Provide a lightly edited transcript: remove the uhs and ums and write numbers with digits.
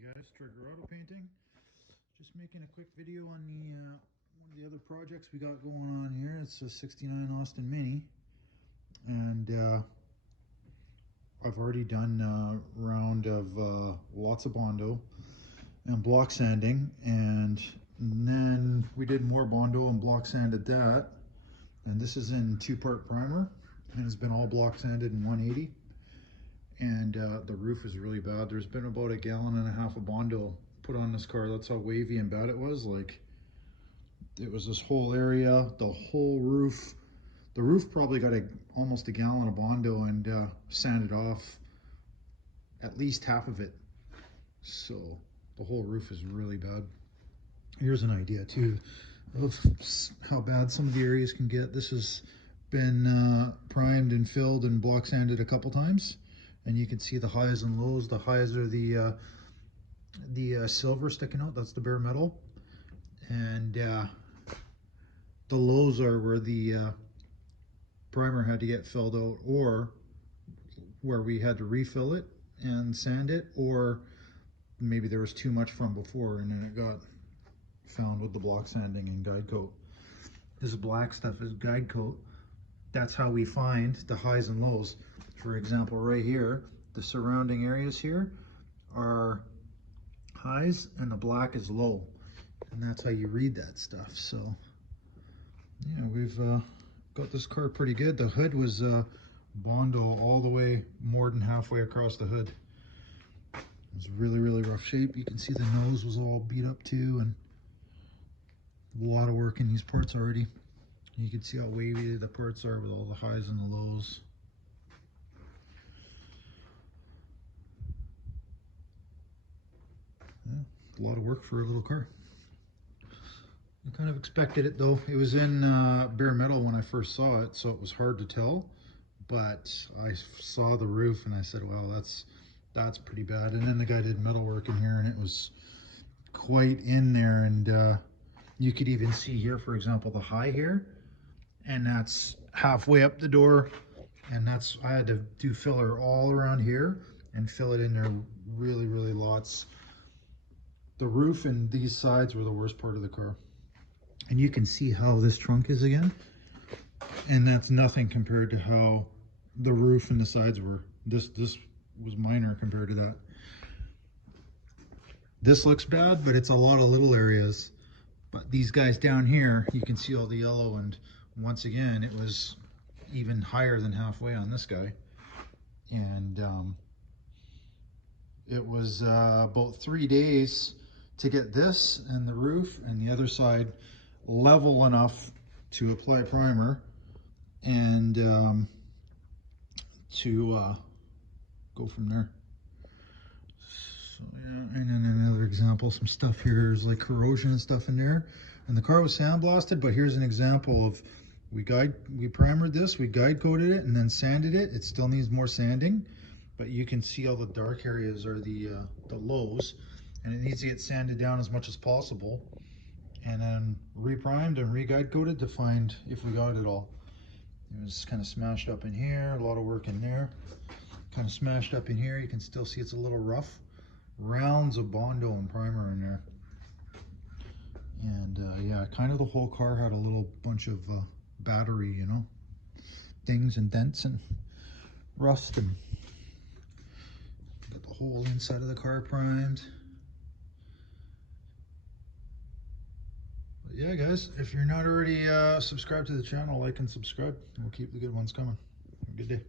Hey guys, Trigger Auto Painting. Just making a quick video on the one of the other projects we got going on here. It's a 69 Austin Mini, and I've already done a round of lots of Bondo and block sanding, and then we did more Bondo and block sanded that. And this is in 2-part primer, and it's been all block sanded in 180. And the roof is really bad. There's been about 1.5 gallons of Bondo put on this car. That's how wavy and bad it was. Like, it was this whole area, the whole roof. The roof probably got almost 1 gallon of Bondo and sanded off at least half of it. So the whole roof is really bad. Here's an idea too of how bad some of the areas can get. This has been primed and filled and block sanded a couple times. And you can see the highs and lows. The highs are the silver sticking out. That's the bare metal. And the lows are where the primer had to get filled out, or where we had to refill it and sand it, or maybe there was too much from before and then it got found with the block sanding and guide coat. This black stuff is guide coat. That's how we find the highs and lows. For example, right here, the surrounding areas here are highs and the black is low. And that's how you read that stuff. So, yeah, we've got this car pretty good. The hood was Bondo all the way, more than halfway across the hood. It's really, really rough shape. You can see the nose was all beat up too, and a lot of work in these parts already. You can see how wavy the parts are with all the highs and the lows. Yeah, a lot of work for a little car. I kind of expected it though. It was in bare metal when I first saw it, so it was hard to tell. But I saw the roof and I said, well, that's pretty bad. And then the guy did metal work in here and it was quite in there. And you could even see here, for example, the high here, and that's halfway up the door. And I had to do filler all around here and fill it in there really, really lots. The roof and these sides were the worst part of the car. And you can see how this trunk is again. And that's nothing compared to how the roof and the sides were. This was minor compared to that. This looks bad, but it's a lot of little areas. But these guys down here, you can see all the yellow, and once again, it was even higher than halfway on this guy. And it was about 3 days to get this and the roof and the other side level enough to apply primer and to go from there. So yeah, and then another example, some stuff here is like corrosion and stuff in there. And the car was sandblasted, but here's an example of we primered this, we guide coated it, and then sanded it. It still needs more sanding, but you can see all the dark areas are the lows, and it needs to get sanded down as much as possible, and then reprimed and re-guide coated to find if we got it all. It was kind of smashed up in here, a lot of work in there. Kind of smashed up in here. You can still see it's a little rough. Rounds of Bondo and primer in there. And yeah, kind of the whole car had a little bunch of battery, you know, dings and dents and rust, and got the whole inside of the car primed. But yeah, guys, if you're not already subscribed to the channel, like and subscribe, and we'll keep the good ones coming. Have a good day.